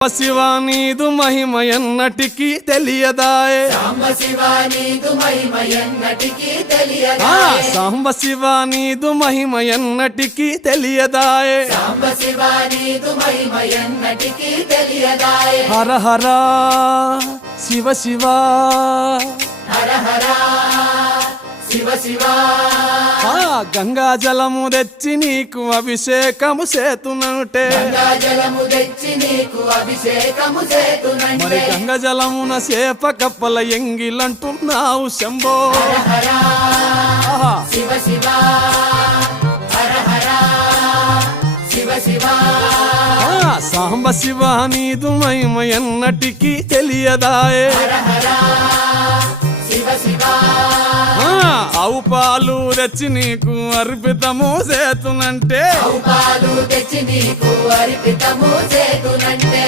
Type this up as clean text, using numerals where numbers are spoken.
శివ నీదు మహిమ ఎన్నటికీ తెలియదాయే సాంబ శివ నీదు మహిమ ఎన్నటికీ తెలియదాయే సాంబ శివ నీదు మహిమ ఎన్నటికీ తెలియదాయే సాంబ శివ నీదు మహిమ ఎన్నటికీ తెలియదాయే హర హర శివ శివ హర హర శివ శివ గంగా జలము తెచ్చి నీకు అభిషేకము చేతునంటే గంగా జలము తెచ్చి నీకు అభిషేకము మరి చేతునంటే గంగా జలమున చేప కప్పల ఎంగిలంటున్నావు శంభో హర ఆహా. శివ శివ హర హర శివ శివ సాంబ శివ నీదు మహిమ ఎన్నటికీ తెలియదాయే హర హర శివ శివ ఆవు పాలు తెచ్చి నీకు అర్పితము చేతునంటే పాలు తెచ్చి నీకు అర్పితము చేతునంటే